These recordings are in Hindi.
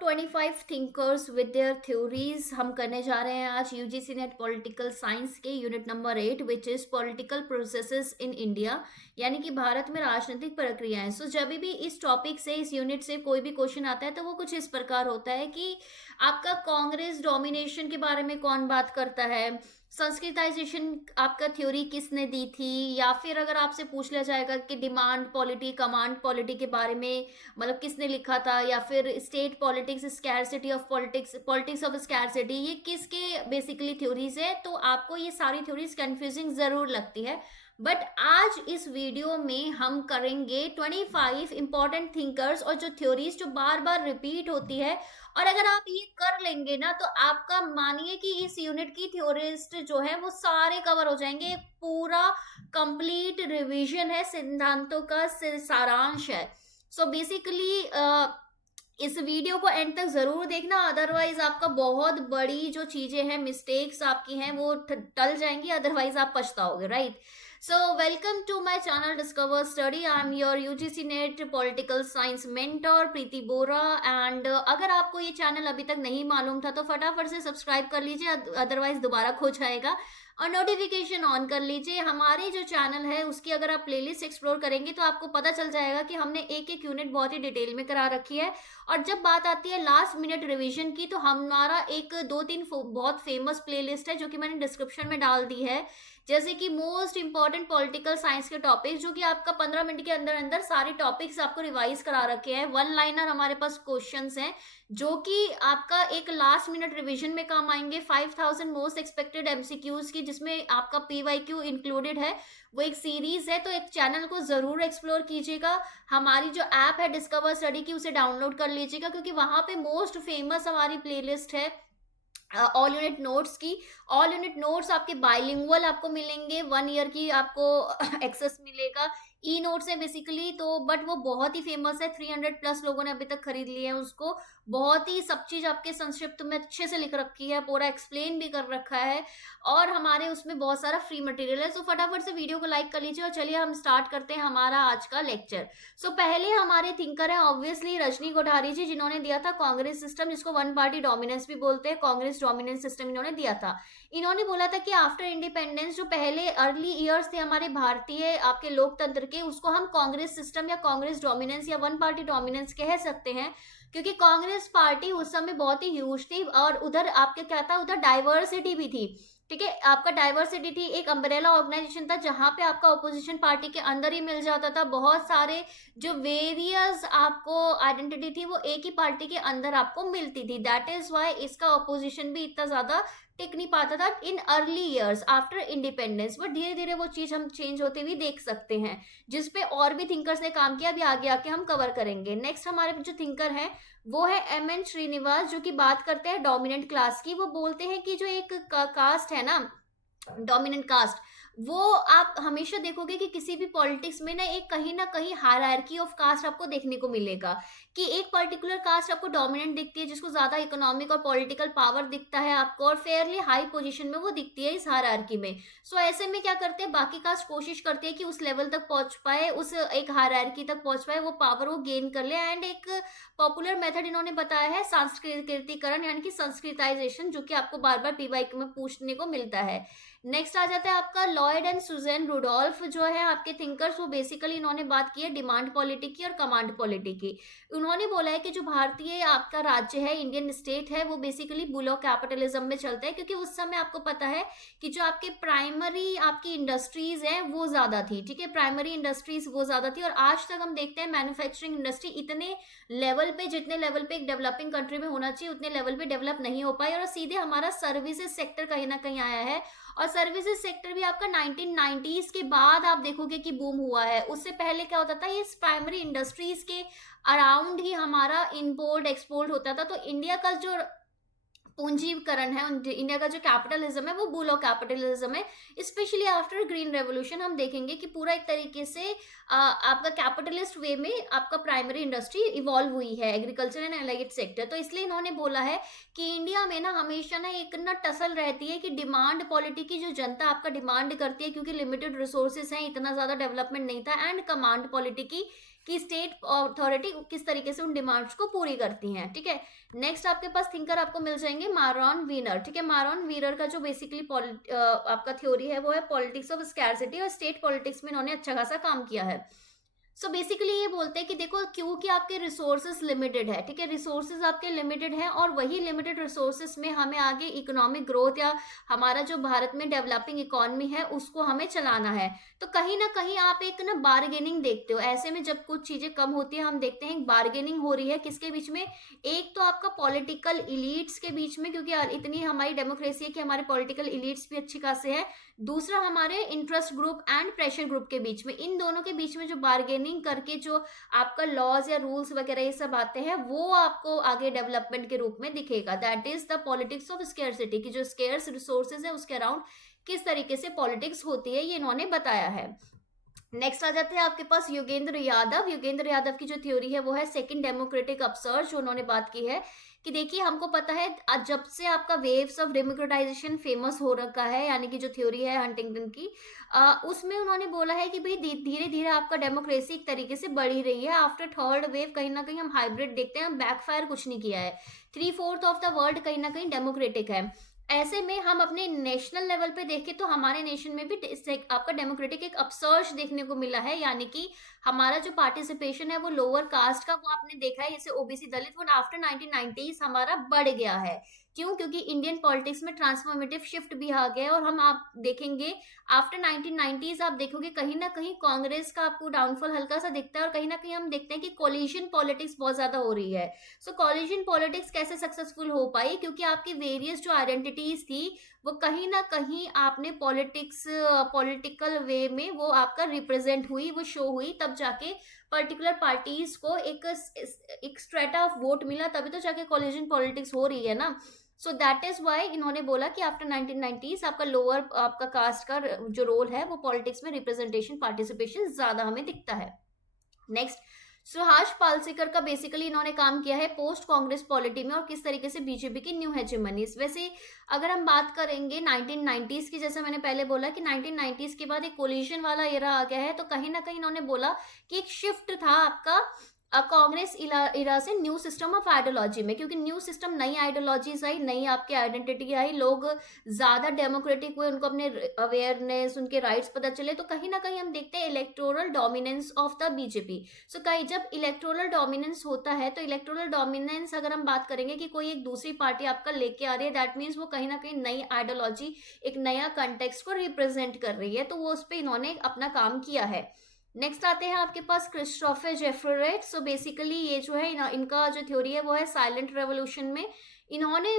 Top 25 thinkers with their theories हम करने जा रहे हैं आज यूजीसी नेट पॉलिटिकल साइंस के unit number 8 which is political processes in India, यानी कि भारत में राजनीतिक प्रक्रियाएं। सो जब भी इस टॉपिक से, इस यूनिट से कोई भी क्वेश्चन आता है तो वो कुछ इस प्रकार होता है कि आपका कांग्रेस डोमिनेशन के बारे में कौन बात करता है, संस्कृताइजेशन आपका थ्योरी किसने दी थी, या फिर अगर आपसे पूछ लिया जाएगा कि डिमांड पॉलिटी कमांड पॉलिटी के बारे में मतलब किसने लिखा था, या फिर state politics, scarcity of politics, politics of scarcity, ये किसके बेसिकली थ्योरीज है। तो आपको ये सारी थ्योरीज कंफ्यूजिंग जरूर लगती है, बट आज इस वीडियो में हम करेंगे 25 इंपॉर्टेंट थिंकर्स और जो थ्योरीज जो बार बार रिपीट होती है, और अगर आप ये कर लेंगे ना तो आपका मानिए कि इस यूनिट की थ्योरिस्ट जो है वो सारे कवर हो जाएंगे। एक पूरा कंप्लीट रिवीजन है, सिद्धांतों का सारांश है। सो बेसिकली इस वीडियो को एंड तक जरूर देखना, अदरवाइज आपका बहुत बड़ी जो चीजें हैं, मिस्टेक्स आपकी हैं वो टल जाएंगी, अदरवाइज आप पछताओगे, right. So welcome to my channel Discover Study. I am your UGC NET Political Science mentor Preeti Bora. And अगर आपको ये चैनल अभी तक नहीं मालूम था तो फटाफट से सब्सक्राइब कर लीजिए, अदरवाइज दोबारा खो जाएगा, और नोटिफिकेशन ऑन कर लीजिए। हमारे जो चैनल है उसकी अगर आप प्लेलिस्ट एक्सप्लोर करेंगे तो आपको पता चल जाएगा कि हमने एक एक यूनिट बहुत ही डिटेल में करा रखी है। और जब बात आती है लास्ट मिनट रिवीजन की तो हमारा एक दो तीन बहुत फेमस प्लेलिस्ट है जो कि मैंने डिस्क्रिप्शन में डाल दी है, जैसे कि मोस्ट इंपॉर्टेंट पॉलिटिकल साइंस के टॉपिक्स, जो कि आपका 15 मिनट के अंदर अंदर सारे टॉपिक्स आपको रिवाइज करा रखे हैं। वन लाइनर हमारे पास क्वेश्चंस हैं जो कि आपका एक लास्ट मिनट रिवीजन में काम आएंगे। 5000 मोस्ट एक्सपेक्टेड एमसीक्यूज की, जिसमें आपका पीवाईक्यू इंक्लूडेड है, वो एक सीरीज है। तो एक चैनल को जरूर एक्सप्लोर कीजिएगा। हमारी जो ऐप है डिस्कवर स्टडी की उसे डाउनलोड कर लीजिएगा, क्योंकि वहां पे मोस्ट फेमस हमारी प्लेलिस्ट है ऑल यूनिट नोट्स की। ऑल यूनिट नोट्स आपके बाइलिंगुअल आपको मिलेंगे, 1 ईयर की आपको एक्सेस मिलेगा। ई नोट्स है बेसिकली, तो बट वो बहुत ही फेमस है, 300 प्लस लोगों ने अभी तक खरीद लिए हैं उसको। बहुत ही सब चीज आपके संक्षिप्त में अच्छे से लिख रखी है, पूरा एक्सप्लेन भी कर रखा है, और हमारे उसमें बहुत सारा फ्री मटेरियल है। सो फटाफट से वीडियो को लाइक कर लीजिए और चलिए हम स्टार्ट करते हैं हमारा आज का लेक्चर। सो पहले हमारे थिंकर है ऑब्वियसली रजनी कोठारी जी, जिन्होंने दिया था कांग्रेस सिस्टम, जिसको वन पार्टी डोमिनेंस भी बोलते हैं, कांग्रेस डोमिनेंस सिस्टम इन्होंने दिया था। इन्होंने बोला था कि आफ्टर इंडिपेंडेंस जो पहले अर्ली ईयर्स थे हमारे भारतीय आपके लोकतंत्र के, उसको हम कांग्रेस सिस्टम या कांग्रेस डोमिनेंस या वन पार्टी डोमिनेंस कह सकते हैं, क्योंकि कांग्रेस पार्टी उस समय बहुत ही ह्यूज थी, और उधर आपके क्या था, उधर डाइवर्सिटी भी थी। ठीक है, आपका डाइवर्सिटी थी, एक अम्ब्रेला ऑर्गेनाइजेशन था जहां पे आपका ऑपोजिशन पार्टी के अंदर ही मिल जाता था। बहुत सारे जो वेरियस आपको आइडेंटिटी थी वो एक ही पार्टी के अंदर आपको मिलती थी। दैट इज वाई इसका ऑपोजिशन भी इतना ज्यादा टिक नहीं पाता था in early years after independence. But धीरे धीरे वो चीज हम चेंज होते हुए देख सकते हैं, जिसपे और भी थिंकर्स ने काम किया, अभी आगे आके हम कवर करेंगे। नेक्स्ट हमारे जो थिंकर है वो है एम एन श्रीनिवास, जो कि बात करते हैं डोमिनेंट क्लास की। वो बोलते हैं कि जो एक कास्ट है ना, डोमिनेंट कास्ट, वो आप हमेशा देखोगे कि किसी भी पॉलिटिक्स में ना कहीं हायरार्की ऑफ कास्ट आपको देखने को मिलेगा, कि एक पर्टिकुलर कास्ट आपको डोमिनेंट दिखती है, जिसको ज्यादा इकोनॉमिक और पॉलिटिकल पावर दिखता है आपको, और फेयरली हाई पोजीशन में वो दिखती है इस हायरार्की में। सो ऐसे में क्या करते हैं, बाकी कास्ट कोशिश करते हैं कि उस लेवल तक पहुंच पाए, उस एक हायरार्की तक पहुंच पाए, वो पावर वो गेन कर ले। एंड एक पॉपुलर मेथड इन्होंने बताया है सांस्कृतिकरण, यानी कि संस्कृताइजेशन, जो कि आपको बार बार पीवाईक्यू में पूछने को मिलता है। नेक्स्ट आ जाता है आपका लॉयड एंड सुजैन रुडोल्फ, जो है आपके थिंकर्स, वो बेसिकली इन्होंने बात की है डिमांड पॉलिटी की और कमांड पॉलिटी की। उन्होंने बोला है कि जो भारतीय आपका राज्य है, इंडियन स्टेट है, वो बेसिकली बुलो कैपिटलिज्म में चलता है, क्योंकि उस समय आपको पता है कि जो आपके प्राइमरी आपकी इंडस्ट्रीज हैं वो ज्यादा थी। ठीक है, प्राइमरी इंडस्ट्रीज वो ज्यादा थी, और आज तक हम देखते हैं मैन्युफैक्चरिंग इंडस्ट्री इतने लेवल पे, जितने लेवल पे एक डेवलपिंग कंट्री में होना चाहिए उतने लेवल पे डेवलप नहीं हो पाई, और सीधे हमारा सर्विसेज सेक्टर कहीं ना कहीं आया है। और सर्विसेज सेक्टर भी आपका 1990s के बाद आप देखोगे कि बूम हुआ है। उससे पहले क्या होता था, ये प्राइमरी इंडस्ट्रीज के अराउंड ही हमारा इंपोर्ट एक्सपोर्ट होता था। तो इंडिया का जो पूंजीकरण है, इंडिया का जो कैपिटलिज्म है वो बुलो कैपिटलिज्म है। स्पेशली आफ्टर ग्रीन रेवोल्यूशन हम देखेंगे कि पूरा एक तरीके से आपका कैपिटलिस्ट वे में आपका प्राइमरी इंडस्ट्री इवॉल्व हुई है, एग्रीकल्चर एंड एलाइड सेक्टर। तो इसलिए इन्होंने बोला है कि इंडिया में ना हमेशा ना एक ना टसल रहती है कि डिमांड पॉलिटी की जो जनता आपका डिमांड करती है, क्योंकि लिमिटेड रिसोर्सेज हैं, इतना ज्यादा डेवलपमेंट नहीं था, एंड कमांड पॉलिटी की कि स्टेट अथॉरिटी किस तरीके से उन डिमांड्स को पूरी करती हैं। ठीक है, नेक्स्ट आपके पास थिंकर आपको मिल जाएंगे मारोन वीनर। ठीक है, मारोन वीनर का जो बेसिकली आपका थ्योरी है वो है पॉलिटिक्स ऑफ स्कैरसिटी, और स्टेट पॉलिटिक्स में इन्होंने अच्छा खासा काम किया है। सो बेसिकली ये बोलते हैं कि देखो, क्योंकि आपके रिसोर्सेज लिमिटेड है, ठीक है, रिसोर्सेज आपके लिमिटेड है, और वही लिमिटेड रिसोर्सेज में हमें आगे इकोनॉमिक ग्रोथ या हमारा जो भारत में डेवलपिंग इकोनॉमी है उसको हमें चलाना है। तो कहीं ना कहीं आप एक ना बार्गेनिंग देखते हो ऐसे में, जब कुछ चीजें कम होती है हम देखते हैं बार्गेनिंग हो रही है किसके बीच में, एक तो आपका पॉलिटिकल इलीट्स के बीच में, क्योंकि इतनी हमारी डेमोक्रेसी है कि हमारे पॉलिटिकल इलीट्स भी अच्छी खासे है। दूसरा हमारे interest group and pressure group के बीच में, इन दोनों के बीच में जो बार्गेनिंग करके जो आपका लॉज या रूल्स वगैरह ये सब आते हैं वो आपको आगे डेवलपमेंट के रूप में दिखेगा। That is the politics of scarcity, की जो स्केर्स रिसोर्सेज है उसके अराउंड किस तरीके से पॉलिटिक्स होती है, ये इन्होंने बताया है। नेक्स्ट आ जाते हैं आपके पास योगेंद्र यादव। योगेंद्र यादव की जो थ्योरी है वो है सेकंड डेमोक्रेटिक अपसर्ज, जो उन्होंने बात की है कि देखिए हमको पता है जब से आपका वेव्स ऑफ डेमोक्रेटाइजेशन फेमस हो रखा है, यानी कि जो थ्योरी है हंटिंगटन की, उसमें उन्होंने बोला है कि भाई धीरे धीरे आपका डेमोक्रेसी एक तरीके से बढ़ी रही है। आफ्टर थर्ड वेव कहीं ना कहीं हम हाइब्रिड देखते हैं, हम बैकफायर कुछ नहीं किया है। 3/4 ऑफ द वर्ल्ड कहीं ना कहीं डेमोक्रेटिक है। ऐसे में हम अपने नेशनल लेवल पे देखें तो हमारे नेशन में भी आपका डेमोक्रेटिक एक अपसर्ज देखने को मिला है, यानी कि हमारा जो पार्टिसिपेशन है वो लोअर कास्ट का, वो आपने देखा है जैसे ओबीसी दलित, वो आफ्टर 1990s हमारा बढ़ गया है। क्यों? क्योंकि इंडियन पॉलिटिक्स में ट्रांसफॉर्मेटिव शिफ्ट भी आ गया है, और हम आप देखेंगे आफ्टर 1990s आप देखोगे कहीं ना कहीं कांग्रेस का आपको डाउनफॉल हल्का सा दिखता है, और कहीं ना कहीं हम देखते हैं कि कोलिशन पॉलिटिक्स बहुत ज्यादा हो रही है। सो कोलिशन पॉलिटिक्स कैसे सक्सेसफुल हो पाई? क्योंकि आपकी वेरियस जो आइडेंटिटीज थी वो कहीं ना कहीं आपने पॉलिटिकल वे में वो आपका रिप्रेजेंट हुई, वो शो हुई, तब जाके पर्टिकुलर पार्टीज को एक स्ट्रेटा ऑफ वोट मिला, तभी तो जाके कोलिशन पॉलिटिक्स हो रही है ना। सो दैट इज वाई इन्होंने बोला कि आफ्टर 1990s आपका लोअर आपका कास्ट का जो रोल है वो पॉलिटिक्स में रिप्रेजेंटेशन पार्टिसिपेशन ज्यादा हमें दिखता है। नेक्स्ट, सुहास पालसेकर का बेसिकली इन्होंने काम किया है पोस्ट कांग्रेस पॉलिटी में और किस तरीके से बीजेपी की न्यू हेजेमनीज। वैसे अगर हम बात करेंगे 1990s की, जैसे मैंने पहले बोला कि 1990s के बाद एक कोलिशन वाला एरा आ गया है, तो कहीं ना कहीं इन्होंने बोला कि एक शिफ्ट था आपका कांग्रेस इरा से न्यू सिस्टम ऑफ आइडियोलॉजी में, क्योंकि न्यू सिस्टम, नई आइडियोलॉजीज आई, नई आपकी आइडेंटिटी आई, लोग ज्यादा डेमोक्रेटिक हुए, उनको अपने अवेयरनेस, उनके राइट्स पता चले, तो कहीं ना कहीं हम देखते हैं electoral dominance of the BJP. So कहीं जब इलेक्टोरल डोमिनेंस होता है, तो इलेक्टोरल डोमिनेंस अगर हम बात करेंगे कि कोई एक दूसरी पार्टी आपका लेके आ रही है, दैट मीन्स वो कहीं ना कहीं नई आइडियोलॉजी, एक नया कंटेक्स्ट को रिप्रेजेंट कर रही है, तो वो उस पर इन्होंने अपना काम किया है। नेक्स्ट आते हैं आपके पास क्रिस्टोफर जेफरेट। सो बेसिकली ये जो है इनका जो थ्योरी है वो है साइलेंट रेवोल्यूशन में इन्होंने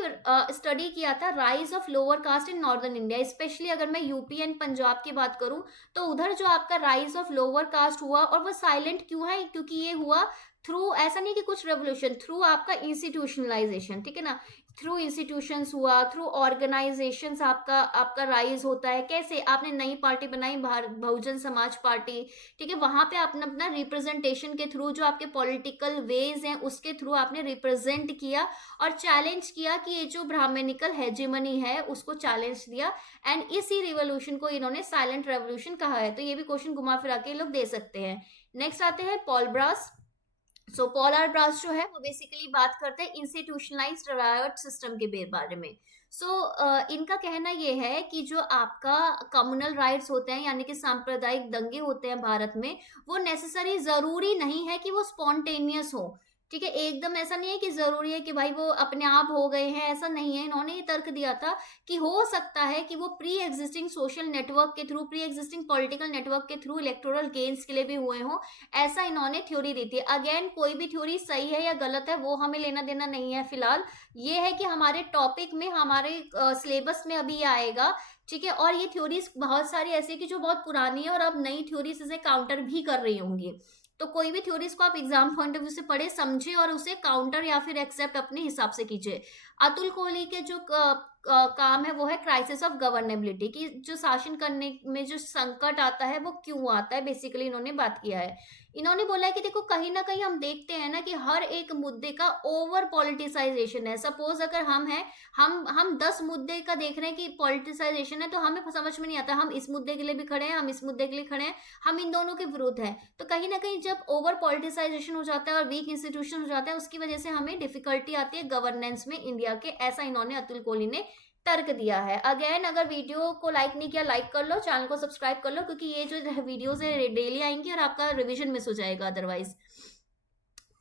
स्टडी किया था rise of lower caste in northern India. Specially अगर मैं यूपी एंड पंजाब की बात करूं तो उधर जो आपका राइज ऑफ लोअर कास्ट हुआ, और वो साइलेंट क्यों है? क्योंकि ये हुआ थ्रू, ऐसा नहीं कि कुछ रेवोल्यूशन, थ्रू आपका इंस्टीट्यूशनलाइजेशन, ठीक है ना, थ्रू इंस्टीट्यूशंस हुआ, थ्रू ऑर्गेनाइजेशंस आपका राइज होता है। कैसे? आपने नई पार्टी बनाई, बहुजन समाज पार्टी, ठीक है, वहां पे आपने अपना रिप्रेजेंटेशन के थ्रू, जो आपके पॉलिटिकल वेज हैं उसके थ्रू आपने रिप्रेजेंट किया और चैलेंज किया कि ये जो ब्राह्मणिकल हेजेमनी है उसको चैलेंज दिया, एंड इसी रिवोल्यूशन को इन्होंने साइलेंट रेवोल्यूशन कहा है। तो ये भी क्वेश्चन घुमा फिरा के लोग दे सकते हैं। नेक्स्ट आते हैं Paul Brass. So Paul R Brass जो है वो बेसिकली बात करते हैं इंस्टीट्यूशनलाइज्ड रायट सिस्टम के बारे में। इनका कहना ये है कि जो आपका कम्युनल राइट्स होते हैं, यानी कि सांप्रदायिक दंगे होते हैं भारत में, वो नेसेसरी जरूरी नहीं है कि वो स्पॉन्टेनियस हो, ठीक है, एकदम ऐसा नहीं है कि जरूरी है कि भाई वो अपने आप हो गए हैं, ऐसा नहीं है। इन्होंने ये तर्क दिया था कि हो सकता है कि वो प्री एग्जिस्टिंग सोशल नेटवर्क के through, pre existing political network के थ्रू इलेक्टोरल गेन्स के लिए भी हुए हों, ऐसा इन्होंने थ्योरी दी थी। अगेन कोई भी थ्योरी सही है या गलत है वो हमें लेना देना नहीं है फिलहाल, ये है कि हमारे टॉपिक में, हमारे सिलेबस में अभी आएगा, ठीक है, और ये थ्योरीज बहुत सारी ऐसी कि जो बहुत पुरानी है और अब नई थ्योरीज इसे काउंटर भी कर रही होंगी। तो कोई भी थ्योरीज को आप एग्जाम पॉइंट ऑफ व्यू से पढ़े, समझे और उसे काउंटर या फिर एक्सेप्ट अपने हिसाब से कीजिए। अतुल कोहली के जो काम है वो है क्राइसिस ऑफ गवर्नेबिलिटी, कि जो शासन करने में जो संकट आता है वो क्यों आता है, बेसिकली इन्होंने बात किया है। इन्होंने बोला है कि देखो कहीं ना कहीं हम देखते हैं ना कि हर एक मुद्दे का ओवर पॉलिटिसाइजेशन है। सपोज अगर हम हैं, हम 10 मुद्दे का देख रहे हैं कि पॉलिटिसाइजेशन है, तो हमें समझ में नहीं आता हम इस मुद्दे के लिए भी खड़े हैं, हम इस मुद्दे के लिए खड़े हैं, हम इन दोनों के विरुद्ध हैं। तो कहीं ना कहीं जब ओवर पॉलिटिसाइजेशन हो जाता है और वीक इंस्टीट्यूशन हो जाता है, उसकी वजह से हमें डिफिकल्टी आती है गवर्नेंस में इंडिया के। ऐसा इन्होंने अतुल कोहली ने तर्क दिया है। अगेन अगर वीडियो को लाइक नहीं किया, लाइक कर लो, चैनल को सब्सक्राइब कर लो, क्योंकि ये जो वीडियोस है डेली आएंगी और आपका रिवीजन मिस हो जाएगा अदरवाइज।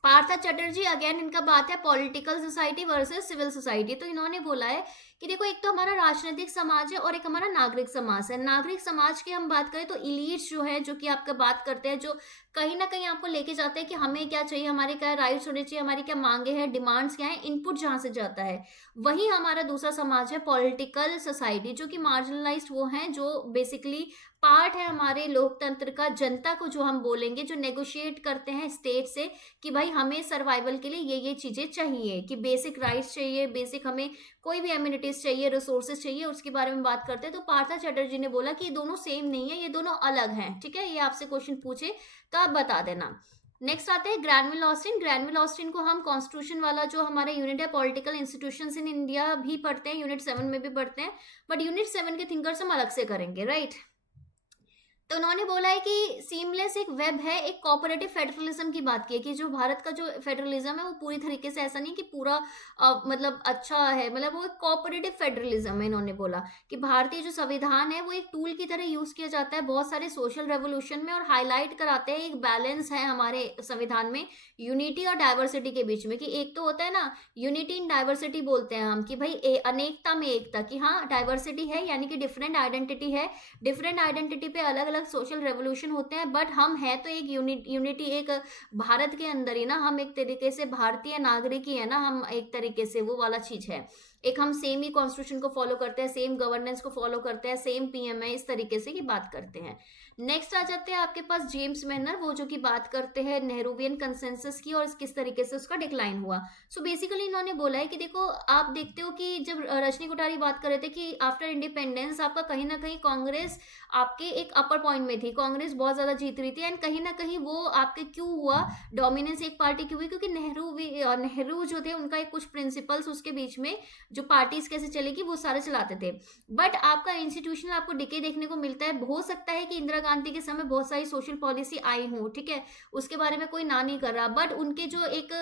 पार्था चटर्जी, अगेन इनका बात है political society versus civil society. तो इन्होंने बोला है कि देखो एक तो हमारा राजनीतिक समाज है और एक हमारा नागरिक समाज है। नागरिक समाज की हम बात करें तो इलीट्स जो है, जो कि आपका बात करते हैं, जो कहीं ना कहीं आपको लेके जाते हैं कि हमें क्या चाहिए, हमारे क्या राइट्स होने चाहिए, हमारी क्या मांगे हैं, डिमांड्स क्या है, इनपुट जहां से जाता है। वही हमारा दूसरा समाज है पॉलिटिकल सोसाइटी, जो कि मार्जिनलाइज्ड वो हैं, जो बेसिकली पार्ट है हमारे लोकतंत्र का। जनता को जो हम बोलेंगे, जो नेगोशिएट करते हैं स्टेट से कि भाई हमें सर्वाइवल के लिए ये चीजें चाहिए, कि बेसिक राइट्स चाहिए, बेसिक हमें कोई भी एम्यूनिटीज चाहिए, रिसोर्सेज चाहिए, उसके बारे में बात करते हैं। तो पार्था चटर्जी ने बोला कि ये दोनों सेम नहीं है, ये दोनों अलग हैं। ठीक है, ये आपसे क्वेश्चन पूछे तो आप बता देना। नेक्स्ट आते हैं ग्रैनविल ऑस्टिन। ग्रैनविल ऑस्टिन को हम कॉन्स्टिट्यूशन वाला जो हमारा यूनिट है पॉलिटिकल इंस्टीट्यूशंस इन इंडिया भी पढ़ते हैं, यूनिट 7 में भी पढ़ते हैं, बट यूनिट 7 के थिंकर्स हम अलग से करेंगे, राइट। तो उन्होंने बोला है कि सीमलेस एक वेब है, एक कोऑपरेटिव फेडरलिज्म की बात की है कि जो भारत का जो फेडरलिज्म है वो पूरी तरीके से ऐसा नहीं कि पूरा मतलब अच्छा है, मतलब वो एक कोऑपरेटिव फेडरलिज्म है। इन्होंने बोला कि भारतीय जो संविधान है वो एक टूल की तरह यूज किया जाता है बहुत सारे सोशल रेवोल्यूशन में, और हाईलाइट कराते हैं एक बैलेंस है हमारे संविधान में यूनिटी और डाइवर्सिटी के बीच में। कि एक तो होता है ना यूनिटी इन डाइवर्सिटी बोलते हैं हम, कि भाई अनेकता में एकता, कि हाँ डाइवर्सिटी है यानी कि डिफरेंट आइडेंटिटी है, डिफरेंट आइडेंटिटी पे अलग अलग सोशल रेवोल्यूशन होते हैं, बट हम है तो एक यूनिटी एक भारत के अंदर ही ना, हम एक तरीके से भारतीय नागरिक ही है ना, हम एक तरीके से वो वाला चीज है। एक हम सेम ही कॉन्स्टिट्यूशन को फॉलो करते हैं, सेम गवर्नेंस को फॉलो करते हैं, सेम पीएम है, इस तरीके से की बात करते हैं। नेक्स्ट आ जाते हैं आपके पास जेम्स मैनर, वो जो कि बात करते हैं नेहरूवियन कंसेंसस की और किस तरीके से उसका डिक्लाइन हुआ। सो बेसिकली इन्होंने बोला है कि देखो आप देखते हो कि जब रजनी कोठारी बात कर रहे थे कि आफ्टर इंडिपेंडेंस आपका कहीं ना कहीं कांग्रेस आपके एक अपर पॉइंट में थी, कांग्रेस बहुत ज्यादा जीत रही थी, एंड कहीं ना कहीं वो आपके क्यों हुआ डोमिनेंस एक पार्टी की हुई, क्योंकि नेहरू जो थे उनका एक कुछ प्रिंसिपल्स उसके बीच में जो पार्टीज कैसे चलेगी वो सारे चलाते थे। बट आपका इंस्टीट्यूशनल आपको डिके देखने को मिलता है। हो सकता है कि इंदिरा गांधी के समय बहुत सारी सोशल पॉलिसी आई हो, ठीक है, उसके बारे में कोई ना नहीं कर रहा, बट उनके जो एक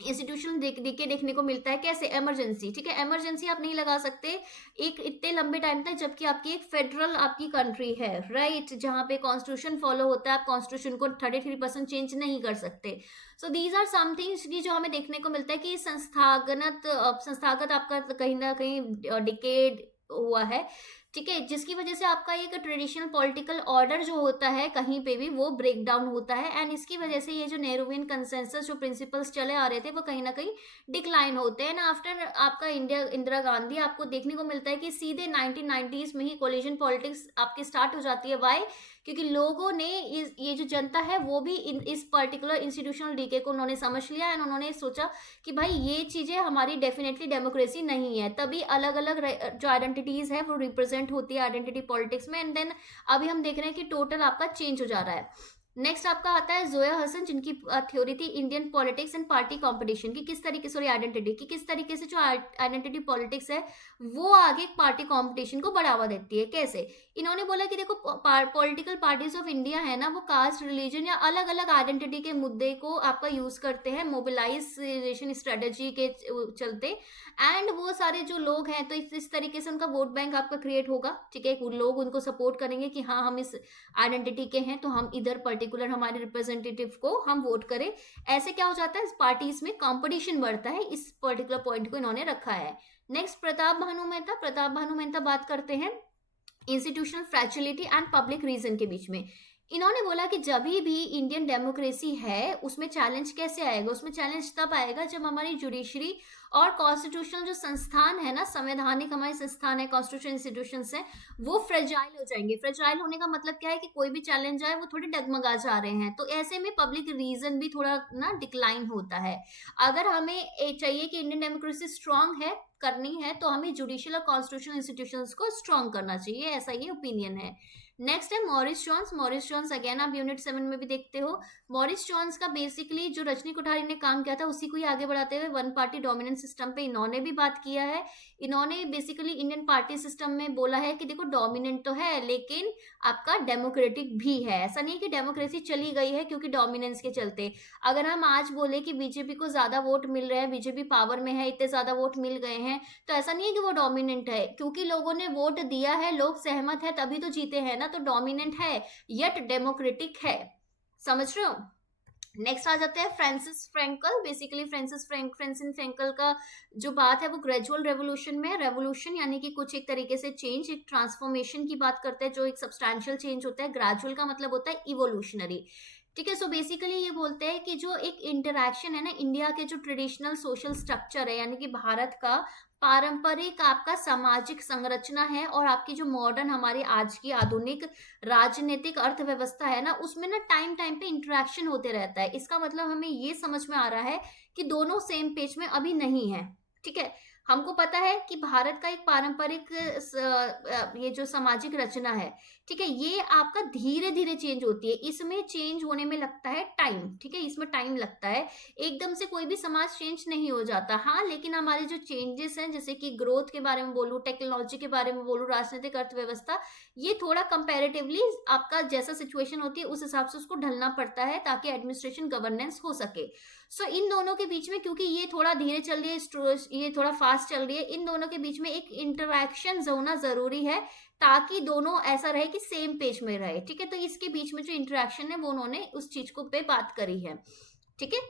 इंस्टीट्यूशनल डिके देखने को मिलता है। कैसे? इमरजेंसी, ठीक है, इमरजेंसी आप नहीं लगा सकते एक इतने लंबे टाइम तक जबकि आपकी एक फेडरल आपकी कंट्री है, राइट, जहां पे कॉन्स्टिट्यूशन फॉलो होता है। आप कॉन्स्टिट्यूशन को 33% चेंज नहीं कर सकते। सो दीज आर समथिंग्स की जो हमें देखने को मिलता है कि संस्थागत आपका कहीं ना कहीं डिकेड हुआ है, ठीक है, जिसकी वजह से आपका एक ट्रेडिशनल पॉलिटिकल ऑर्डर जो होता है कहीं पे भी वो ब्रेक डाउन होता है, एंड इसकी वजह से ये जो नेहरूवियन कंसेंसस जो प्रिंसिपल्स चले आ रहे थे वो कहीं ना कहीं डिक्लाइन होते हैं। आफ्टर आपका इंदिरा गांधी आपको देखने को मिलता है कि सीधे 1990s में ही कोलिजन पॉलिटिक्स आपकी स्टार्ट हो जाती है। वाई? क्योंकि लोगों ने ये जो जनता है वो भी इस पर्टिकुलर इंस्टीट्यूशनल डीके को उन्होंने समझ लिया, एंड उन्होंने सोचा कि भाई ये चीजें हमारी डेफिनेटली डेमोक्रेसी नहीं है। तभी अलग अलग जो आइडेंटिटीज है वो रिप्रेजेंट होती है आइडेंटिटी पॉलिटिक्स में, एंड देन अभी हम देख रहे हैं कि टोटल आपका चेंज हो जा रहा है। नेक्स्ट आपका आता है जोया हसन, जिनकी थ्योरी थी Indian politics and party competition की, किस तरीके से आइडेंटिटी की किस तरीके से जो आइडेंटिटी पॉलिटिक्स है वो आगे पार्टी कंपटीशन को बढ़ावा देती है। कैसे? इन्होंने बोला कि देखो पॉलिटिकल पार्टीज ऑफ इंडिया है ना, वो कास्ट, रिलीजन या अलग अलग आइडेंटिटी के मुद्दे को आपका यूज करते हैं मोबिलाइजेशन स्ट्रेटेजी के चलते, एंड वो सारे जो लोग हैं तो इस तरीके से उनका वोट बैंक आपका क्रिएट होगा, ठीक है, लोग उनको सपोर्ट करेंगे कि हाँ हम इस आइडेंटिटी के हैं तो हम इधर पर्टिकुलर हमारे रिप्रेजेंटेटिव को हम वोट करें। ऐसे क्या हो जाता है, इस पार्टीज में कंपटीशन बढ़ता है, इस पर्टिकुलर पॉइंट को इन्होंने रखा है। नेक्स्ट प्रताप भानु मेहता, प्रताप भानु मेहता बात करते हैं इंस्टीट्यूशनल फ्रैजिलिटी एंड पब्लिक रीजन के बीच में। इन्होंने बोला कि जब भी इंडियन डेमोक्रेसी है उसमें चैलेंज कैसे आएगा, उसमें चैलेंज तब आएगा जब हमारी जुडिशरी और कॉन्स्टिट्यूशनल जो संस्थान है ना, संवैधानिक हमारे संस्थान है, कॉन्स्टिट्यूशन इंस्टीट्यूशंस है, वो फ्रेजाइल हो जाएंगे। फ्रेजाइल होने का मतलब क्या है कि कोई भी चैलेंज आए वो थोड़े डगमगा जा रहे हैं, तो ऐसे में पब्लिक रीजन भी थोड़ा ना डिक्लाइन होता है। अगर हमें चाहिए कि इंडियन डेमोक्रेसी स्ट्रांग है करनी है तो हमें जुडिशियल और कॉन्स्टिट्यूशनल इंस्टीट्यूशंस को स्ट्रांग करना चाहिए, ऐसा ये ओपिनियन है। नेक्स्ट है Morris Jones. Morris Jones again आप यूनिट 7 में भी देखते हो। मॉरिस जॉन्स का बेसिकली जो रजनी कोठारी ने काम किया था उसी को ही आगे बढ़ाते हुए वन पार्टी डोमिनेंट सिस्टम पे इन्होंने भी बात किया है। इन्होंने बेसिकली इंडियन पार्टी सिस्टम में बोला है कि देखो डोमिनेंट तो है लेकिन आपका डेमोक्रेटिक भी है। ऐसा नहीं है कि डेमोक्रेसी चली गई है क्योंकि डोमिनेंस के चलते। अगर हम आज बोले कि बीजेपी को ज्यादा वोट मिल रहे हैं, बीजेपी पावर में है, इतने ज्यादा वोट मिल गए हैं, तो ऐसा नहीं है कि वो डोमिनेंट है, क्योंकि लोगों ने वोट दिया है, लोग सहमत है तभी तो जीते हैं ना। तो डोमिनेंट है यट डेमोक्रेटिक है। समझ रहे हो? नेक्स्ट आ जाते हैं Francis Frankel. Basically Francis Frankel का जो बात है वो ग्रेजुअल रेवोल्यूशन में है। रेवोल्यूशन यानी कि कुछ एक तरीके से चेंज, एक ट्रांसफॉर्मेशन की बात करते हैं जो एक सब्सटैंशियल चेंज होता है। ग्रेजुअल का मतलब होता है इवोल्यूशनरी। ठीक है, सो बेसिकली ये बोलते हैं कि जो एक इंटरैक्शन है ना, इंडिया के जो ट्रेडिशनल सोशल स्ट्रक्चर है यानी कि भारत का पारंपरिक आपका सामाजिक संरचना है और आपकी जो मॉडर्न हमारी आज की आधुनिक राजनीतिक अर्थव्यवस्था है ना, उसमें ना टाइम टाइम पे इंटरेक्शन होते रहता है। इसका मतलब हमें ये समझ में आ रहा है कि दोनों सेम पेज में अभी नहीं है। ठीक है, हमको पता है कि भारत का एक पारंपरिक ये जो सामाजिक रचना है, ठीक है, ये आपका धीरे धीरे चेंज होती है। इसमें चेंज होने में लगता है टाइम। ठीक है, इसमें टाइम लगता है, एकदम से कोई भी समाज चेंज नहीं हो जाता। हाँ, लेकिन हमारे जो चेंजेस हैं, जैसे कि ग्रोथ के बारे में बोलूं, टेक्नोलॉजी के बारे में बोलूं, राजनीतिक अर्थव्यवस्था, ये थोड़ा कंपैरेटिवली आपका जैसा सिचुएशन होती है उस हिसाब से उसको ढलना पड़ता है ताकि एडमिनिस्ट्रेशन गवर्नेंस हो सके। सो इन दोनों के बीच में, क्योंकि ये थोड़ा धीरे चल रही है, ये थोड़ा फास्ट चल रही है, इन दोनों के बीच में एक इंटरेक्शन होना जरूरी है ताकि दोनों ऐसा रहे कि सेम पेज में रहे। ठीक है, तो इसके बीच में जो इंटरेक्शन है वो उन्होंने उस चीज को पे बात करी है। ठीक है,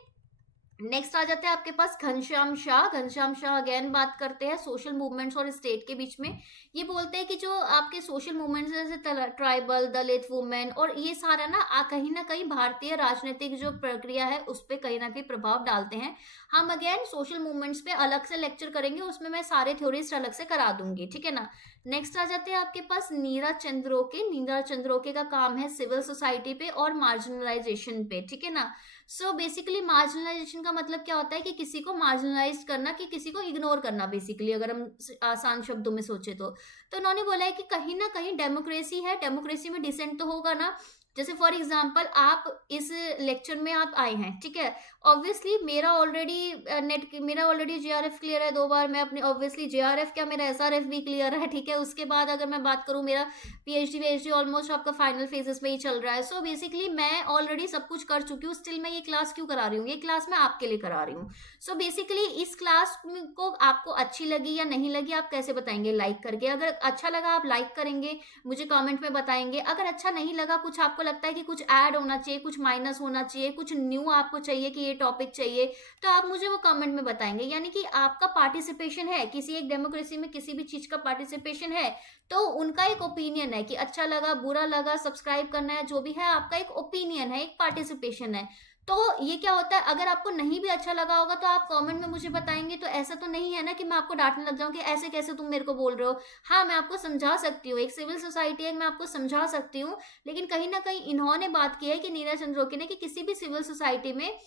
नेक्स्ट आ जाते हैं आपके पास घनश्याम शाह। घनश्याम शाह अगेन बात करते हैं सोशल मूवमेंट्स और स्टेट के बीच में। ये बोलते हैं कि जो आपके सोशल मूवमेंट्स जैसे ट्राइबल, दलित, वुमेन और ये सारा ना कहीं भारतीय राजनीतिक जो प्रक्रिया है उस पर कहीं ना कहीं प्रभाव डालते हैं। हम अगेन सोशल मूवमेंट्स पे अलग से लेक्चर करेंगे, उसमें मैं सारे थ्योरीज अलग से करा दूंगी। ठीक है ना। नेक्स्ट आ जाते हैं आपके पास नीरा चंद्रोके। नीरा चंद्रोके का काम है सिविल सोसाइटी पे और मार्जिनलाइजेशन पे। ठीक है ना। सो बेसिकली मार्जिनलाइजेशन का मतलब क्या होता है कि किसी को मार्जिनलाइज करना, कि किसी को इग्नोर करना। बेसिकली अगर हम आसान शब्दों में सोचे तो उन्होंने बोला है कि कहीं ना कहीं डेमोक्रेसी है, डेमोक्रेसी में डिसेंट तो होगा ना। जैसे फॉर एग्जाम्पल आप इस लेक्चर में आप आए हैं, ठीक है, ऑब्वियसली मेरा ऑलरेडी जेआरएफ क्लियर है 2 बार। मैं अपनी ऑब्वियसली जेआरएफ क्या, मेरा एसआरएफ भी क्लियर है। ठीक है, उसके बाद अगर मैं बात करूं, मेरा पीएचडी ऑलमोस्ट आपका फाइनल फेजेस में ही चल रहा है। सो बेसिकली मैं ऑलरेडी सब कुछ कर चुकी हूँ, स्टिल मैं ये क्लास क्यों करा रही हूँ? ये क्लास मैं आपके लिए करा रही हूँ। सो बेसिकली इस क्लास को आपको अच्छी लगी या नहीं लगी आप कैसे बताएंगे? लाइक करके। अगर अच्छा लगा आप लाइक करेंगे, मुझे कमेंट में बताएंगे। अगर अच्छा नहीं लगा, कुछ आपको लगता है कि कुछ ऐड होना चाहिए, कुछ माइनस होना चाहिए, कुछ न्यू आपको चाहिए कि ये टॉपिक चाहिए, तो आप मुझे वो कमेंट में बताएंगे। यानी कि आपका पार्टिसिपेशन है, किसी एक डेमोक्रेसी में किसी भी चीज का पार्टिसिपेशन है, तो उनका एक ओपिनियन है कि अच्छा लगा, बुरा लगा, सब्सक्राइब करना है, जो भी है आपका एक ओपिनियन है, एक पार्टिसिपेशन है। तो ये क्या होता है, अगर आपको नहीं भी अच्छा लगा होगा तो आप कमेंट में मुझे बताएंगे। तो ऐसा तो नहीं है ना कि मैं आपको डांटने लग जाऊं कि ऐसे कैसे तुम मेरे को बोल रहे हो। हाँ, मैं आपको समझा सकती हूँ, एक सिविल सोसाइटी है, मैं आपको समझा सकती हूँ। लेकिन कहीं ना कहीं इन्होंने बात की है कि नीरज चंद्रोके ने, कि किसी भी सिविल सोसाइटी में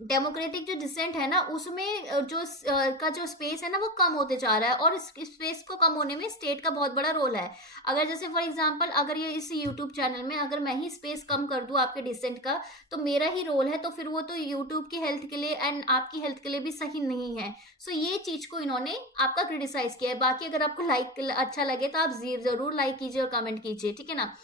डेमोक्रेटिक जो डिसेंट है ना, उसमें जो स्पेस है ना वो कम होते जा रहा है, और इस स्पेस को कम होने में स्टेट का बहुत बड़ा रोल है। अगर जैसे फॉर एग्जांपल अगर ये इस यूट्यूब चैनल में अगर मैं ही स्पेस कम कर दूं आपके डिसेंट का, तो मेरा ही रोल है, तो फिर वो तो यूट्यूब की हेल्थ के लिए एंड आपकी हेल्थ के लिए भी सही नहीं है। सो ये चीज को इन्होंने आपका क्रिटिसाइज किया है। बाकी अगर आपको लाइक अच्छा लगे तो आप जरूर लाइक कीजिए और कमेंट कीजिए। ठीक है ना।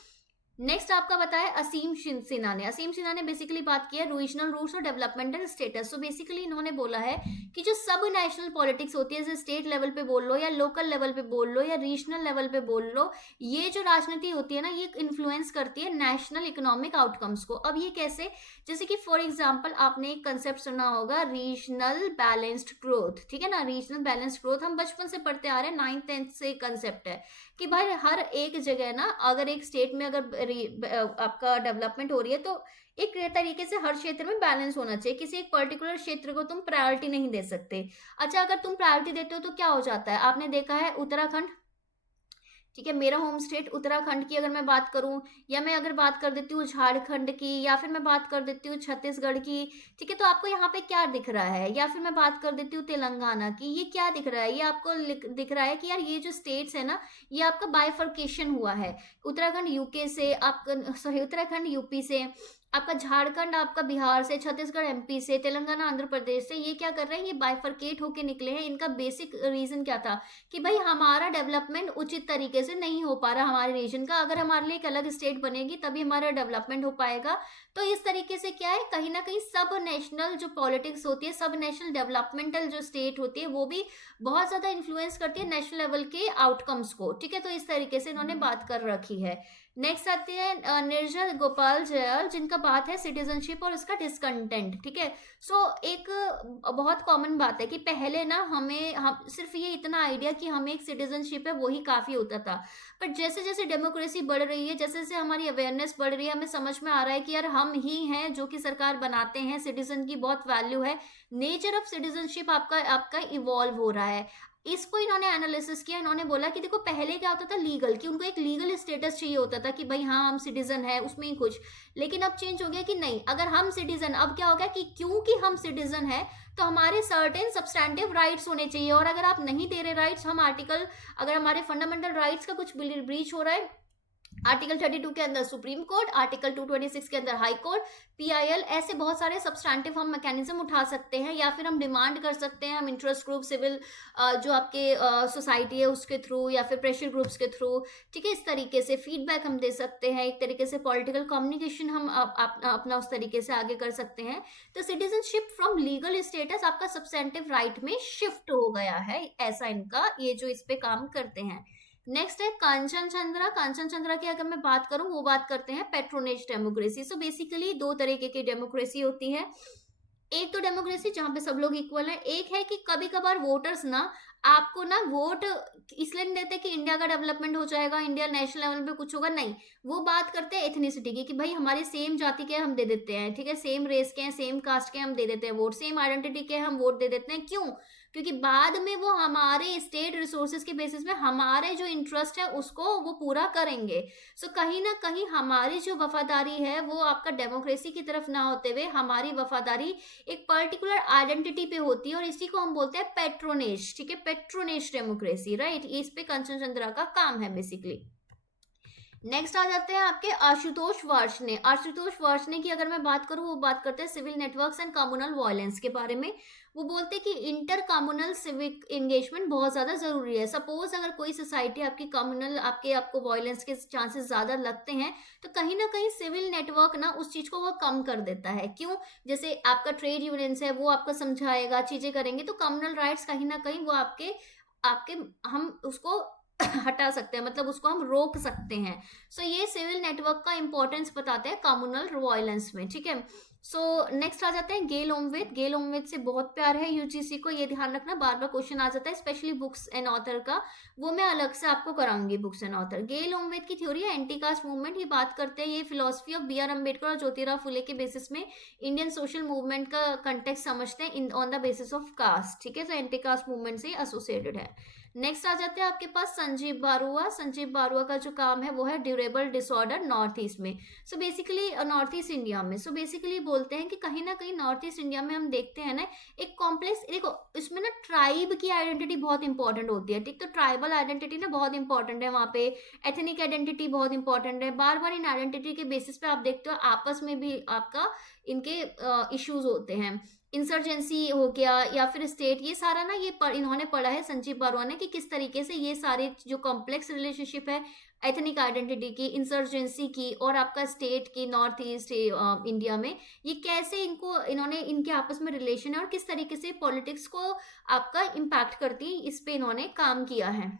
नेक्स्ट आपका बताया असीम सिन्हा ने। असीम सिन्हा ने बेसिकली बात की है रीजनल रूट्स और डेवलपमेंटल स्टेटस। सो बेसिकली इन्होंने बोला है कि जो सब नेशनल पॉलिटिक्स होती है, जैसे स्टेट लेवल पे बोल लो या लोकल लेवल पे बोल लो या रीजनल लेवल पे बोल लो, ये जो राजनीति होती है ना, ये इन्फ्लुएंस करती है नेशनल इकोनॉमिक आउटकम्स को। अब ये कैसे? जैसे कि फॉर एग्जाम्पल आपने एक कंसेप्ट सुना होगा, रीजनल बैलेंस्ड ग्रोथ। ठीक है ना, रीजनल बैलेंस्ड ग्रोथ हम बचपन से पढ़ते आ रहे हैं, 9th 10th से कंसेप्ट है कि भाई हर एक जगह ना, अगर एक स्टेट में अगर आपका डेवलपमेंट हो रही है, तो एक तरीके से हर क्षेत्र में बैलेंस होना चाहिए। किसी एक पर्टिकुलर क्षेत्र को तुम प्रायोरिटी नहीं दे सकते। अच्छा, अगर तुम प्रायोरिटी देते हो तो क्या हो जाता है? आपने देखा है उत्तराखंड, ठीक है, मेरा होम स्टेट उत्तराखंड की अगर मैं बात करूँ, या मैं अगर बात कर देती हूँ झारखंड की, या फिर मैं बात कर देती हूँ छत्तीसगढ़ की, ठीक है, तो आपको यहाँ पे क्या दिख रहा है? या फिर मैं बात कर देती हूँ तेलंगाना की, ये क्या दिख रहा है? ये आपको दिख रहा है कि यार ये जो स्टेट्स है ना, ये आपका बाइफर्केशन हुआ है। उत्तराखंड यूके से, आपका सॉरी उत्तराखंड यूपी से, आपका झारखंड आपका बिहार से, छत्तीसगढ़ एमपी से, तेलंगाना आंध्र प्रदेश से, ये क्या कर रहे हैं, ये बाइफर्केट होके निकले हैं। इनका बेसिक रीजन क्या था कि भाई हमारा डेवलपमेंट उचित तरीके से नहीं हो पा रहा हमारे रीजन का, अगर हमारे लिए एक अलग स्टेट बनेगी तभी हमारा डेवलपमेंट हो पाएगा। तो इस तरीके से क्या है, कहीं ना कहीं सब नेशनल जो पॉलिटिक्स होती है, सब नेशनल डेवलपमेंटल जो स्टेट होती है, वो भी बहुत ज्यादा इन्फ्लुएंस करती है नेशनल लेवल के आउटकम्स को। ठीक है, तो इस तरीके से इन्होंने बात कर रखी है। नेक्स्ट आती है निर्जल गोपाल जयाल, जिनका बात है सिटीजनशिप और इसका डिसकंटेंट। ठीक है, सो एक बहुत कॉमन बात है कि पहले ना हम सिर्फ ये इतना आइडिया कि हमें एक सिटीजनशिप है वही काफी होता था। बट जैसे जैसे डेमोक्रेसी बढ़ रही है, जैसे जैसे हमारी अवेयरनेस बढ़ रही है, हमें समझ में आ रहा है कि यार हम ही हैं जो कि सरकार बनाते हैं, सिटीजन की बहुत वैल्यू है, नेचर ऑफ सिटीजनशिप आपका आपका इवॉल्व हो रहा है। इसको इन्होंने एनालिसिस किया, इन्होंने बोला कि देखो पहले क्या होता था, लीगल, कि उनको एक लीगल स्टेटस चाहिए होता था कि भाई हाँ हम सिटीजन है, उसमें ही कुछ। लेकिन अब चेंज हो गया कि नहीं, अगर हम सिटीजन, अब क्या हो गया कि क्योंकि हम सिटीजन है तो हमारे सर्टेन सब्सटैंटिव राइट्स होने चाहिए, और अगर आप नहीं दे रहे राइट्स, हम आर्टिकल, अगर हमारे फंडामेंटल राइट्स का कुछ ब्रीच हो रहा है, आर्टिकल 32 के अंदर सुप्रीम कोर्ट, आर्टिकल 226 के अंदर हाई कोर्ट, पीआईएल, ऐसे बहुत सारे सब्सटैंटिव हम मैकेनिज्म उठा सकते हैं, या फिर हम डिमांड कर सकते हैं, हम इंटरेस्ट ग्रुप, सिविल जो आपके सोसाइटी है उसके थ्रू, या फिर प्रेशर ग्रुप्स के थ्रू। ठीक है, इस तरीके से फीडबैक हम दे सकते हैं, एक तरीके से पॉलिटिकल कम्युनिकेशन हम अपना उस तरीके से आगे कर सकते हैं। तो सिटीजनशिप फ्रॉम लीगल स्टेटस आपका सब्सटैंटिव राइट में शिफ्ट हो गया है, ऐसा इनका ये जो इस पे काम करते हैं। नेक्स्ट है कांचन चंद्रा। कांचन चंद्रा की अगर मैं बात करूं, वो बात करते हैं पेट्रोनेज डेमोक्रेसी। सो बेसिकली दो तरीके की डेमोक्रेसी होती है। एक तो डेमोक्रेसी जहां पे सब लोग इक्वल है, एक है कि कभी कभार वोटर्स ना आपको ना वोट इसलिए नहीं देते कि इंडिया का डेवलपमेंट हो जाएगा, इंडिया नेशनल लेवल पे कुछ होगा, नहीं, वो बात करते हैं एथनिसिटी की, कि भाई हमारे सेम जाति के हम दे देते हैं, ठीक है, सेम रेस के हैं, सेम कास्ट के हम दे देते हैं वोट, सेम आइडेंटिटी के हम वोट दे देते हैं। क्यों? क्योंकि बाद में वो हमारे स्टेट रिसोर्सेज के बेसिस पे हमारे जो इंटरेस्ट है उसको वो पूरा करेंगे। सो कहीं ना कहीं हमारी जो वफादारी है वो आपका डेमोक्रेसी की तरफ ना होते हुए हमारी वफादारी एक पर्टिकुलर आइडेंटिटी पे होती है, और इसी को हम बोलते हैं पेट्रोनेज। ठीक है, पेट्रोनेज डेमोक्रेसी, राइट, इस पे कंचन चंद्रा का काम है बेसिकली। नेक्स्ट आ जाते हैं आपके आशुतोष वार्ष्णे। आशुतोष वार्ष्णे की अगर मैं बात करूं, वो बात करते हैं civil networks and communal violence के बारे में। वो बोलते हैं कि इंटर कम्युनल सिविक एंगेजमेंट बहुत ज्यादा जरूरी है। सपोज अगर कोई सोसाइटी आपकी कम्युनल आपको वायलेंस के चांसेस ज्यादा लगते हैं, तो कहीं ना कहीं सिविल नेटवर्क ना उस चीज को वो कम कर देता है। क्यों? जैसे आपका ट्रेड यूनियंस है, वो आपको समझाएगा, चीजें करेंगे, तो कम्युनल राइट्स कहीं ना कहीं वो आपके आपके हम उसको हटा सकते हैं, मतलब उसको हम रोक सकते हैं। सो ये सिविल नेटवर्क का इंपॉर्टेंस बताते हैं कम्युनल वायलेंस में। ठीक है, सो नेक्स्ट आ जाते हैं गेल ओमवेद। गेल ओमवेद से बहुत प्यार है यूजीसी को, ये ध्यान रखना, बार बार क्वेश्चन आ जाता है, स्पेशली बुक्स एंड ऑथर का, वो मैं अलग से आपको कराऊंगी बुक्स एंड ऑथर। गेल ओमवेद की थ्योरी है एंटी कास्ट मूवमेंट, ये बात करते हैं, ये philosophy of B R Ambedkar और ज्योतिराव फुले के बेसिस में इंडियन सोशल मूवमेंट का कंटेक्स्ट समझते हैं on the basis of caste. ठीक है, तो एंटी कास्ट मूवमेंट से एसोसिएटेड है। नेक्स्ट आ जाते हैं आपके पास संजीव बारुआ। संजीव बारुआ का जो काम है वो है ड्यूरेबल डिसऑर्डर नॉर्थ ईस्ट में। So basically north east India में, सो बेसिकली बोलते हैं कि कहीं ना कहीं नॉर्थ ईस्ट इंडिया में हम देखते हैं ना एक कॉम्प्लेक्स, देखो इसमें ना ट्राइब की आइडेंटिटी बहुत इंपॉर्टेंट होती है। ठीक, तो ट्राइबल आइडेंटिटी ना बहुत इंपॉर्टेंट है वहाँ पे, एथनिक आइडेंटिटी बहुत इंपॉर्टेंट है। बार बार इन आइडेंटिटी के बेसिस पे आप देखते हो आपस में भी आपका इनके इश्यूज होते हैं। इंसर्जेंसी हो गया या फिर स्टेट, ये सारा ना इन्होंने पढ़ा है संजीव बारुआ ने, कि किस तरीके से ये सारे जो कॉम्प्लेक्स रिलेशनशिप है एथनिक आइडेंटिटी की, इंसर्जेंसी की, और आपका स्टेट की नॉर्थ ईस्ट इंडिया में, ये कैसे इन्होंने इनके आपस में रिलेशन है और किस तरीके से पॉलिटिक्स को आपका इम्पैक्ट करती है, इस पे इन्होंने काम किया है।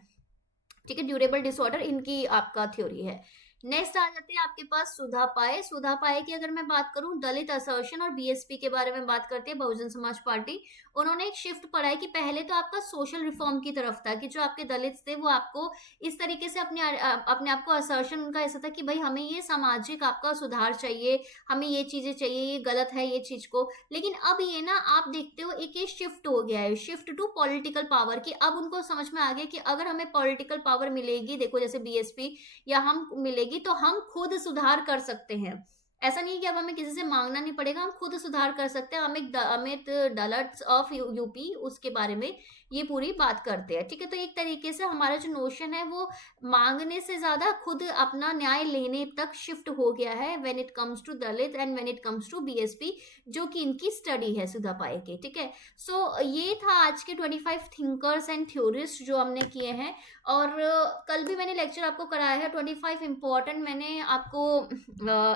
ठीक है, ड्यूरेबल डिसऑर्डर इनकी आपका थ्योरी है। नेक्स्ट आ जाते हैं आपके पास सुधा पाए। सुधा पाए की अगर मैं बात करूं, दलित असर्शन और बीएसपी के बारे में बात करते हैं, बहुजन समाज पार्टी। उन्होंने एक शिफ्ट पढ़ा है कि पहले तो आपका सोशल रिफॉर्म की तरफ था कि जो आपके दलित थे वो आपको इस तरीके से अपने आप को असर्शन उनका ऐसा था कि भाई हमें ये सामाजिक आपका सुधार चाहिए, हमें ये चीजें चाहिए, ये गलत है ये चीज को। लेकिन अब ये ना आप देखते हो एक ये शिफ्ट हो गया है, शिफ्ट टू पॉलिटिकल पावर, कि अब उनको समझ में आ गया कि अगर हमें पॉलिटिकल पावर मिलेगी, देखो जैसे बीएसपी या हम मिलेगी, तो हम खुद सुधार कर सकते हैं। ऐसा नहीं है कि अब हमें किसी से मांगना नहीं पड़ेगा, हम खुद सुधार कर सकते हैं। हम एक अमित डलर्स ऑफ यूपी उसके बारे में ये पूरी बात करते हैं, ठीक है। तो एक तरीके से हमारा जो नोशन है वो मांगने से ज्यादा खुद अपना न्याय लेने तक शिफ्ट हो गया है when it comes to Dalit and when it comes to BSP, जो कि इनकी स्टडी है सुधा पाए की, ठीक है। सो ये था आज के 25 थिंकर्स एंड थ्योरिस्ट जो हमने किए हैं। और कल भी मैंने लेक्चर आपको कराया है 25 इंपॉर्टेंट, मैंने आपको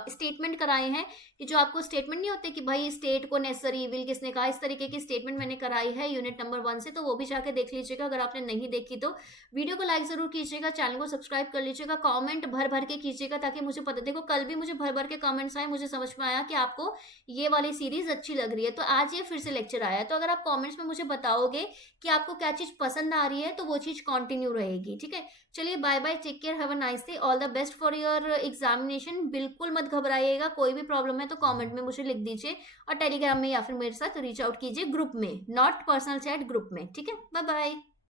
स्टेटमेंट कराए हैं कि जो आपको स्टेटमेंट नहीं होते कि भाई स्टेट को नेसेसरी इविल किसने कहा, इस तरीके की स्टेटमेंट मैंने कराई है यूनिट नंबर 1 से, तो वो भी जाके देख लीजिएगा अगर आपने नहीं देखी तो। वीडियो को लाइक जरूर कीजिएगा, चैनल को सब्सक्राइब कर लीजिएगा, कमेंट भर भर के कीजिएगा ताकि मुझे पता, देखो कल भी मुझे भर भर के कमेंट्स आए, मुझे समझ में आया कि आपको ये वाली सीरीज अच्छी लग रही है, तो आज ये फिर से लेक्चर आया है। तो अगर आप कमेंट्स में मुझे बताओगे कि आपको क्या चीज पसंद आ रही है तो वो चीज कंटिन्यू रहेगी, ठीक है। चलिए bye bye, take care, have a nice day, all the best for your examination. बिल्कुल मत घबराइएगा, कोई भी प्रॉब्लम है तो कमेंट में मुझे लिख दीजिए, और टेलीग्राम में या फिर मेरे साथ रीच आउट कीजिए ग्रुप में, नॉट पर्सनल चैट, ग्रुप में, ठीक है। Bye bye.